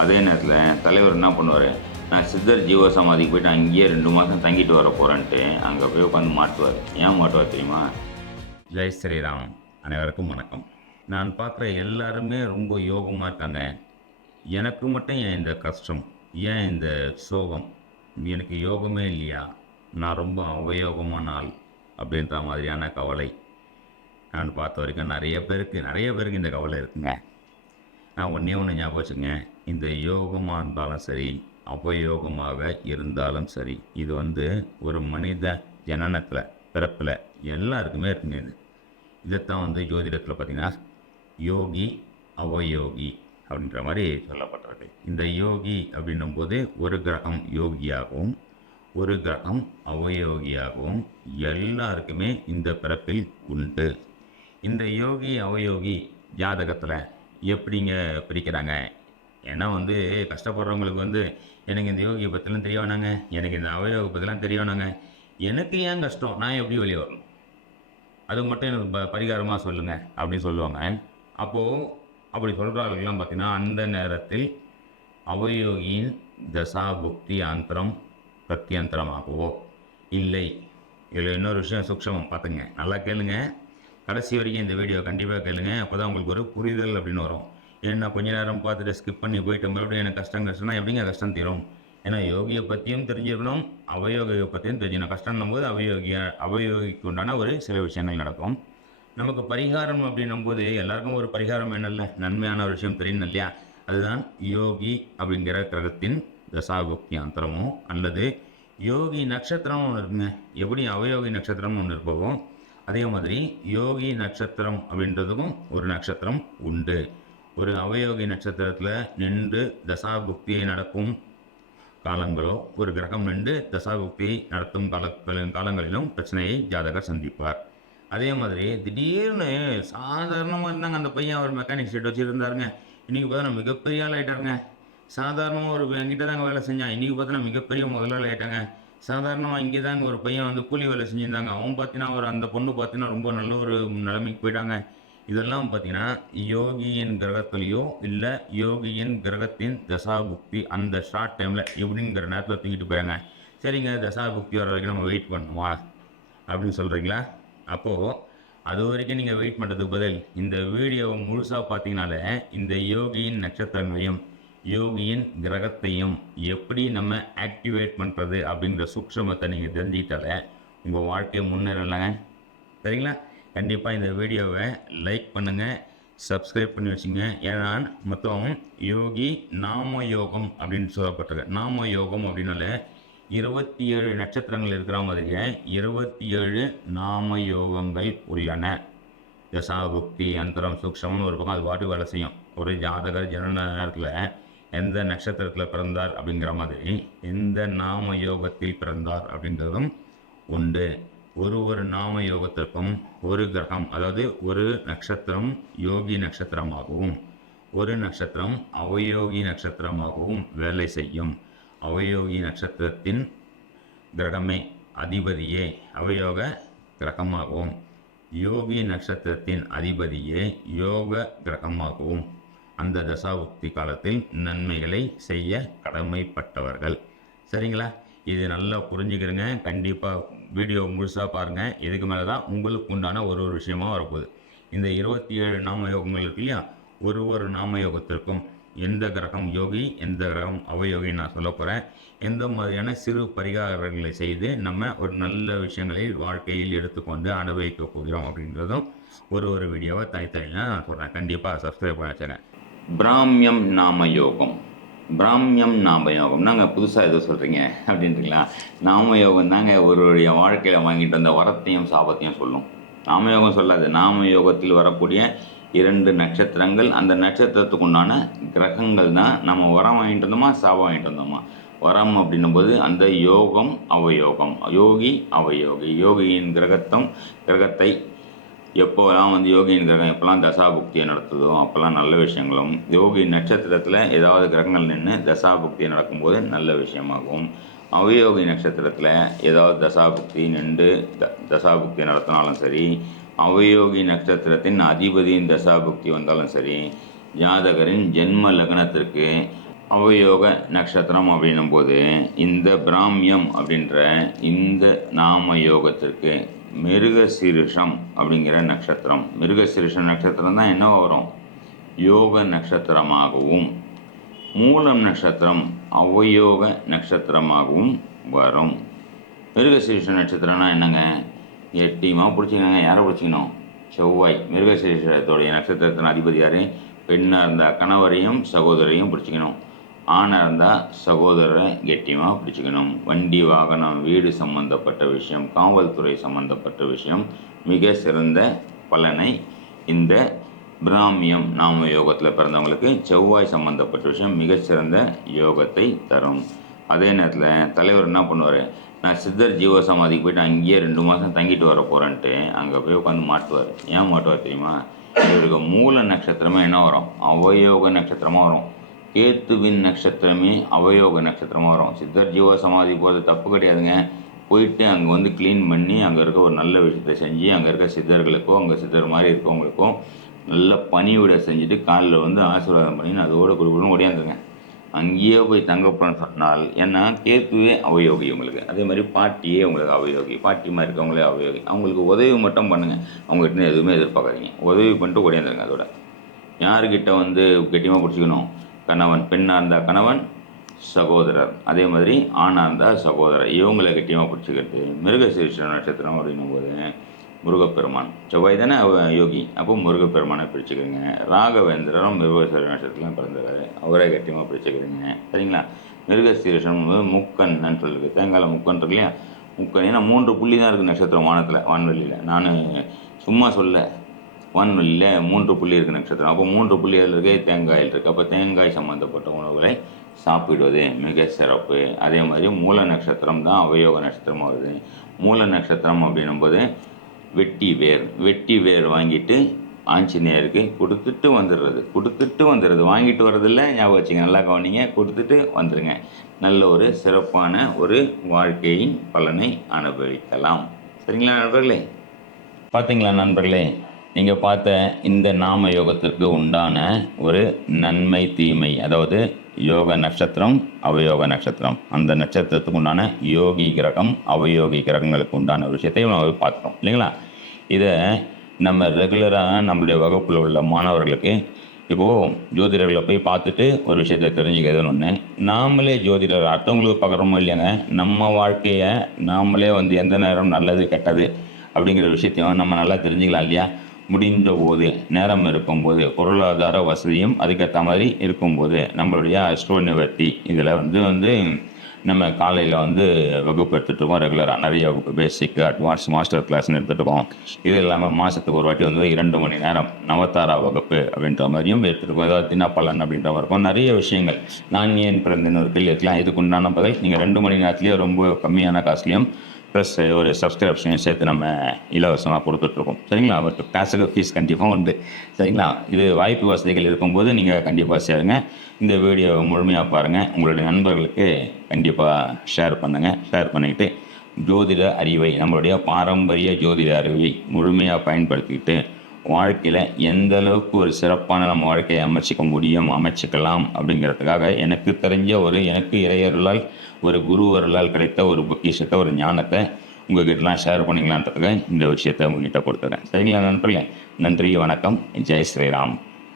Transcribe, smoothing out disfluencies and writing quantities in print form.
அதே நேரத்தில் தலைவர் என்ன பண்ணுவார், நான் சித்தர் ஜீவ சமாதிக்கு போய்ட்டு அங்கேயே 2 மாதம் தங்கிட்டு வர போகிறேன்ட்டு அங்கே போய் உட்காந்து மாட்டுவார். ஏன் மாட்டுவார் தெரியுமா? ஜெய் ஸ்ரீராம். அனைவருக்கும் வணக்கம். நான் பார்க்குற எல்லாருமே ரொம்ப யோகமாக இருக்காங்க. எனக்கு மட்டும் ஏன் இந்த கஷ்டம், ஏன் இந்த சோகம், எனக்கு யோகமே இல்லையா, நான் ரொம்ப அவயோகமான ஆள் அப்படின்ற மாதிரியான கவலை நான் பார்த்த வரைக்கும் நிறைய பேருக்கு இந்த கவலை இருக்குங்க. நான் ஒன்றே ஒன்று ஞாபகம் வச்சுங்க, இந்த யோகமாக இருந்தாலும் சரி அபயோகமாக இருந்தாலும் சரி, இது ஒரு மனித ஜனனத்தில் பிறப்பில் எல்லாருக்குமே இருக்குங்க. இதைத்தான் ஜோதிடத்தில் பார்த்திங்கன்னா யோகி அவயோகி அப்படின்ற மாதிரி சொல்லப்பட்டிருக்கு. இந்த யோகி அப்படின்னும் போது ஒரு கிரகம் யோகியாகவும் ஒரு கிரகம் அவயோகியாகவும் எல்லாருக்குமே இந்த பிறப்பில் உண்டு. இந்த யோகி அவயோகி ஜாதகத்தில் எப்படிங்க பிரிக்கிறாங்க? ஏன்னா கஷ்டப்படுறவங்களுக்கு எனக்கு இந்த யோகியை பற்றிலாம் தெரிய வேணாங்க, எனக்கு இந்த அவயோகை பற்றிலாம் தெரிய வேணாங்க, எனக்கு ஏன் கஷ்டம், நான் எப்படி வெளியே வரணும், அது மட்டும் எனக்கு பரிகாரமாக சொல்லுங்கள் அப்படின்னு சொல்லுவாங்க. அப்போது அப்படி சொல்கிறார்கள்லாம் பார்த்திங்கன்னா அந்த நேரத்தில் அவயோகியின் தசாபுக்தி அந்தரம் பிரத்யந்தரமாகவோ இல்லை. இதில் இன்னொரு விஷயம் சூக்ஷமம் பார்த்துங்க, நல்லா கேளுங்க, கடைசி வரைக்கும் இந்த வீடியோ கண்டிப்பாக கேளுங்க. அப்போ தான் உங்களுக்கு ஒரு புரிதல் அப்படின்னு வரும். ஏன்னா கொஞ்ச நேரம் பார்த்துட்டு ஸ்கிப் பண்ணி போயிட்டு மறுபடியும் எனக்கு கஷ்டம்னா எப்படிங்க கஷ்டம் தீரும்? ஏன்னா யோகியை பற்றியும் தெரிஞ்சுக்கணும், அவயோகியை பற்றியும் தெரிஞ்சுக்கணும். கஷ்டம்னும் போது அவயோகிக்கு உண்டான ஒரு சில விஷயங்கள் நடக்கும். நமக்கு பரிகாரம் அப்படின்னும் போது எல்லாருக்கும் ஒரு பரிகாரம் என்னல்ல, நன்மையான ஒரு விஷயம் தெரியணும் இல்லையா? அதுதான் யோகி அப்படிங்கிற கிரகத்தின் தசாபுக்தி அந்தரமோ அல்லது யோகி நட்சத்திரமும் ஒன்று இருக்குங்க. எப்படி அவயோகி நட்சத்திரமும் ஒன்று இருப்போமோ அதே மாதிரி யோகி நட்சத்திரம் அப்படின்றதுக்கும் ஒரு நட்சத்திரம் உண்டு. ஒரு அவயோகி நட்சத்திரத்தில் நின்று தசாபுக்தியை நடக்கும் காலங்களோ ஒரு கிரகம் நின்று தசாபுக்தியை நடத்தும் காலங்களிலும் பிரச்சனையை ஜாதகர் சந்திப்பார். அதே மாதிரி திடீர்னு சாதாரணமாக இருந்தாங்க அந்த பையன், ஒரு மெக்கானிக் செட் வச்சுருந்தாருங்க, இன்றைக்கி பார்த்தா மிகப்பெரிய ஆள் ஆகிட்டாருங்க. சாதாரணமாக ஒரு என்கிட்ட தாங்க வேலை செஞ்சான், இன்றைக்கி பார்த்தா மிகப்பெரிய முதலாளி ஆகிட்டாங்க. சாதாரணமாக இங்கே தாங்க ஒரு பையன் கூலி வேலை செஞ்சுருந்தாங்க, அவன் பார்த்தீங்கன்னா அந்த பொண்ணு பார்த்தீங்கன்னா ரொம்ப நல்ல ஒரு நிலைமைக்கு போயிட்டாங்க. இதெல்லாம் பார்த்தீங்கன்னா யோகியின் கிரகத்துலேயோ இல்லை யோகியின் கிரகத்தின் தசாபுக்தி அந்த ஷார்ட் டைமில் எப்படிங்கிற நேரத்தில் தூக்கிட்டு போயாங்க. சரிங்க, தசாபுக்தி வர வரைக்கும் நம்ம வெயிட் பண்ணுவோமா அப்படின்னு சொல்கிறீங்களா? அப்போது அது வரைக்கும் நீங்கள் வெயிட் பண்ணுறதுக்கு பதில் இந்த வீடியோவை முழுசாக பார்த்தீங்கனாலே இந்த யோகியின் நட்சத்திரங்களையும் யோகியின் கிரகத்தையும் எப்படி நம்ம ஆக்டிவேட் பண்ணுறது அப்படிங்கிற சூக்ஷமத்தை நீங்கள் தெரிஞ்சுக்கிட்டாலே உங்கள் வாழ்க்கையை முன்னேறலாங்க. சரிங்களா? கண்டிப்பாக இந்த வீடியோவை லைக் பண்ணுங்கள், சப்ஸ்கிரைப் பண்ணி வச்சுங்க. ஏன்னா மொத்தம் யோகி நாம யோகம் அப்படின்னு சொல்லப்பட்டிருக்கு. நாம யோகம் அப்படின்னால 27 நட்சத்திரங்கள் இருக்கிற மாதிரியே 27 நாம யோகங்கள் உள்ளன. தசாபுக்தி அந்தரம் சூக்ஷம்னு ஒரு பக்கம் அது பாட்டு வேலை செய்யும். ஒரு ஜாதகர் ஜனன நேரத்தில் எந்த நட்சத்திரத்தில் பிறந்தார் அப்படிங்கிற மாதிரி எந்த நாம யோகத்தில் பிறந்தார் அப்படின்றதும் உண்டு. ஒரு நாம யோகத்திற்கும் ஒரு கிரகம், அதாவது ஒரு நட்சத்திரம் யோகி நட்சத்திரமாகவும் ஒரு நட்சத்திரம் அவயோகி நட்சத்திரமாகவும் வேலை செய்யும். அவயோகி நட்சத்திரத்தின் கிரகமே அதிபதியே அவயோக கிரகமாகவும் யோகி நட்சத்திரத்தின் அதிபதியே யோக கிரகமாகவும் அந்த தசாபுக்தி காலத்தில் நன்மைகளை செய்ய கடமைப்பட்டவர்கள். சரிங்களா? இது நல்லா புரிஞ்சுக்கிறங்க. கண்டிப்பாக வீடியோ முழுசாக பாருங்கள். இதுக்கு மேலே தான் உங்களுக்கு உண்டான ஒரு விஷயமாக வரப்போகுது. இந்த 27 நாம யோகங்கள் இருக்கு இல்லையா, ஒரு நாம யோகத்திற்கும் எந்த கிரகம் யோகி எந்த கிரகம் அவயோகி நான் சொல்ல போகிறேன். எந்த மாதிரியான சிறு பரிகாரங்களை செய்து நம்ம ஒரு நல்ல விஷயங்களை வாழ்க்கையில் எடுத்துக்கொண்டு அனுபவிக்க போகிறோம் அப்படின்றதும் ஒரு வீடியோவை தனித்தனியாக நான் சொல்கிறேன். கண்டிப்பாக சப்ஸ்கிரைப் பண்ண வச்சுருக்கேன். பிராமியம் நாமயோகம். பிராமியம் நாமயோகம் நாங்கள் புதுசாக எதுவும் சொல்கிறீங்க அப்படின்றீங்களா? நாமயோகம் தாங்க ஒருவருடைய வாழ்க்கையில் வாங்கிட்டு வந்த வரத்தையும் சாபத்தையும் சொல்லும். நாமயோகம் சொல்லாது. நாமயோகத்தில் வரக்கூடிய 2 நட்சத்திரங்கள், அந்த நட்சத்திரத்துக்கு உண்டான கிரகங்கள் தான். நம்ம வரம் வாங்கிட்டு வந்தோமா சாபம் வாங்கிட்டு வந்தோமா? வரம் அப்படின்னும் போது அந்த யோகம் அவயோகம், யோகி அவயோகி, யோகியின் கிரகத்தை எப்போலாம் யோகியின் கிரகம் எப்போல்லாம் தசாபுக்தியை நடத்துதோ அப்போல்லாம் நல்ல விஷயங்களும், யோகி நட்சத்திரத்தில் ஏதாவது கிரகங்கள் நின்று தசாபுக்தியை நடக்கும்போது நல்ல விஷயமாகவும், அவயோகி நட்சத்திரத்தில் ஏதாவது தசாபுக்தி நின்று தசாபுக்தி நடத்தினாலும் சரி, அவயோகி நட்சத்திரத்தின் அதிபதியின் தசாபுக்தி வந்தாலும் சரி, ஜாதகரின் ஜென்ம லக்னத்திற்கு அவயோக நட்சத்திரம் அப்படின்னும் போது இந்த பிராமியம் அப்படின்ற இந்த நாம யோகத்திற்கு மிருகசீரிஷம் அப்படிங்கிற நட்சத்திரம், மிருகசீரிஷம் நட்சத்திரம் தான் என்ன வரும், யோக நட்சத்திரமாகவும், மூலம் நட்சத்திரம் அவயோக நட்சத்திரமாகவும் வரும். மிருகசீரிஷ நட்சத்திரம்னா என்னங்க, எட்டியமாக பிடிச்சிக்கங்க. யாரை பிடிச்சிக்கணும், செவ்வாய். மிருகசீரிஷத்துடைய நட்சத்திரத்தின் அதிபதி யார், பெண்ணாக இருந்தால் கணவரையும் சகோதரையும் பிடிச்சிக்கணும், ஆணாக இருந்தால் சகோதரரை கெட்டியமாக பிடிச்சிக்கணும். வண்டி வாகனம் வீடு சம்பந்தப்பட்ட விஷயம், காவல்துறை சம்பந்தப்பட்ட விஷயம் மிக சிறந்த பலனை இந்த பிராமியம் நாம யோகத்தில் பிறந்தவங்களுக்கு செவ்வாய் சம்பந்தப்பட்ட விஷயம் மிகச்சிறந்த யோகத்தை தரும். அதே நேரத்தில் தலைவர் என்ன பண்ணுவார், நான் சித்தர் ஜீவ சமாதிக்கு போய்ட்டு அங்கேயே 2 மாதம் தங்கிட்டு வர போகிறேன்ட்டு அங்கே போய் உட்காந்து மாட்டுவார். ஏன் மாட்டுவார் தெரியுமா, இவருக்கு மூல நட்சத்திரமே என்ன வரும், அவயோக நட்சத்திரமாக வரும். கேத்துவின் நட்சத்திரமே அவயோக நட்சத்திரமாக வரும். சித்தர் ஜீவ சமாதி போகிறது தப்பு கிடையாதுங்க. போயிட்டு அங்கே வந்து க்ளீன் பண்ணி அங்கே இருக்க ஒரு நல்ல விஷயத்தை செஞ்சு அங்கே இருக்க சித்தர்களுக்கோ அங்கே சித்தர் மாதிரி இருக்கவங்களுக்கோ நல்ல பணிவிட செஞ்சுட்டு காலில் வந்து ஆசீர்வாதம் பண்ணி அதோட கொடுக்கணும் ஓடியாந்துருங்க. அங்கேயே போய் தங்கப்போன்னு சொன்னால், ஏன்னா கேத்துவே அவயோகி உங்களுக்கு. அதே மாதிரி பாட்டியே உங்களுக்கு அவயோகி, பாட்டிமா இருக்கவங்களே அவயோகி. அவங்களுக்கு உதவி மட்டும் பண்ணுங்கள், அவங்ககிட்ட எதுவுமே எதிர்பார்க்காதீங்க. உதவி பண்ணிட்டு ஓடியாந்துருங்க. அதோட யாருக்கிட்ட வந்து கெட்டியமாக பிடிச்சிக்கணும், கணவன், பெண்ணாக இருந்தால் கணவன், சகோதரர், அதே மாதிரி ஆணாக இருந்தால் சகோதரர், இவங்களை கெட்டியமாக பிடிச்சிக்கிறது. மிருகசீரிஷ நட்சத்திரம் அப்படின்னும் போது முருகப்பெருமான், செவ்வாய் தானே யோகி, அப்போ முருகப்பெருமானை பிடிச்சிக்கிறீங்க. ராகவேந்திரரும் மிருகசீரிஷ நட்சத்திரம் பிறந்தவர், அவரை கட்டியமாக பிடிச்சிக்கிறீங்க. சரிங்களா. மிருகசீரிஷம் முக்கன்னு சொல்லிருக்கு, தேங்காயில் முக்கன் இருக்கு இல்லையா, முக்கன். ஏன்னா 3 புள்ளி தான் இருக்குது நட்சத்திரம் வானத்தில், வான்வெளியில். நான் சும்மா சொல்ல, வான்வெளியில் 3 புள்ளி இருக்குது நட்சத்திரம். அப்போ 3 புள்ளி அதில் இருக்க தேங்காயில் இருக்குது. அப்போ தேங்காய் சம்மந்தப்பட்ட உணவுகளை சாப்பிடுவது மிக சிறப்பு. அதே மாதிரி மூல நட்சத்திரம் தான் அவயோக நட்சத்திரமாக வருது. மூல நட்சத்திரம் அப்படின்னும்போது வெட்டி வேர் வாங்கிட்டு ஆஞ்சநேயருக்கு கொடுத்துட்டு வந்துடுறது, வாங்கிட்டு வர்றதில்ல, ஞாபகம் வச்சுங்க, நல்லா கவனிங்க, கொடுத்துட்டு வந்துடுங்க. நல்ல ஒரு சிறப்பான ஒரு வாழ்க்கையின் பலனை அனுபவிக்கலாம். சரிங்களா நண்பர்களே. பார்த்தீங்களா நண்பர்களே, நீங்கள் பார்த்த இந்த நாம யோகத்திற்கு உண்டான ஒரு நன்மை தீமை, அதாவது யோக நட்சத்திரம் அவயோக நட்சத்திரம், அந்த நட்சத்திரத்துக்கு உண்டான யோகி கிரகம் அவயோகி கிரகங்களுக்கு உண்டான விஷயத்தையும் நம்ம பார்க்குறோம் இல்லைங்களா. இதை நம்ம ரெகுலராக நம்மளுடைய வகுப்பில் உள்ள மாணவர்களுக்கு, இப்போது ஜோதிடர்களை போய் பார்த்துட்டு ஒரு விஷயத்தை தெரிஞ்சுக்கிறதுன்னு ஒன்று, நாமளே ஜோதிடர் அடுத்தவங்களுக்கு பார்க்குறோமோ இல்லையாங்க, நம்ம வாழ்க்கையை நாமளே வந்து எந்த நேரம் நல்லது கெட்டது அப்படிங்கிற விஷயத்தையும் நம்ம நல்லா தெரிஞ்சுக்கலாம் இல்லையா. முடிந்த போது, நேரம் இருக்கும்போது, பொருளாதார வசதியும் அதுக்கேற்ற மாதிரி இருக்கும்போது நம்மளுடைய அஸ்ட்ரோ நிவர்த்தி இதில் வந்து நம்ம காலையில் வந்து வகுப்பு எடுத்துகிட்ருக்கோம். ரெகுலராக நிறைய வகுப்பு, பேசிக், அட்வான்ஸ், மாஸ்டர் கிளாஸ்னு எடுத்துகிட்ருக்கோம். இது இல்லாமல் மாதத்துக்கு ஒரு வாட்டி வந்து 2 மணி நேரம் நவதாரா வகுப்பு அப்படின்ற மாதிரியும் எடுத்துகிட்ருக்கோம். ஏதாவது தினப்பலன் அப்படின்ற மாதிரி இருக்கும். நிறைய விஷயங்கள், நான் ஏன் பிறந்தேன்னு ஒரு கேள்வி இருக்கலாம். இதுக்கு உண்டான பதில் நீங்கள் 2 மணி நேரத்துலேயே ரொம்ப கம்மியான காசுலேயும் ப்ளஸ் ஒரு சப்ஸ்கிரிப்ஷனையும் சேர்த்து நம்ம இலவசமாக கொடுத்துட்ருக்கோம். சரிங்களா. பட் கிளாஸுக்கு ஃபீஸ் கண்டிப்பாக உண்டு. சரிங்களா. இது வாய்ப்பு வசதிகள் இருக்கும்போது நீங்கள் கண்டிப்பாக சேருங்க. இந்த வீடியோ முழுமையாக பாருங்கள். உங்களுடைய நண்பர்களுக்கு கண்டிப்பாக ஷேர் பண்ணுங்கள். ஷேர் பண்ணிக்கிட்டு ஜோதிட அறிவை, நம்மளுடைய பாரம்பரிய ஜோதிட அறிவை முழுமையாக பயன்படுத்திக்கிட்டு வாழ்க்கையில் எந்த அளவுக்கு ஒரு சிறப்பான நம்ம வாழ்க்கையை அமைச்சிக்கலாம் அப்படிங்கிறதுக்காக எனக்கு தெரிஞ்ச எனக்கு இறையருளால், ஒரு குருவருளால் கிடைத்த ஒரு பொக்கிஷத்தை, ஒரு ஞானத்தை உங்ககிட்டலாம் ஷேர் பண்ணிக்கலான்றதுக்காக இந்த விஷயத்தை உங்ககிட்ட கொடுத்துறேன். சரிங்களா நண்பர்களே. நன்றி, வணக்கம், ஜெய் ஸ்ரீராம்.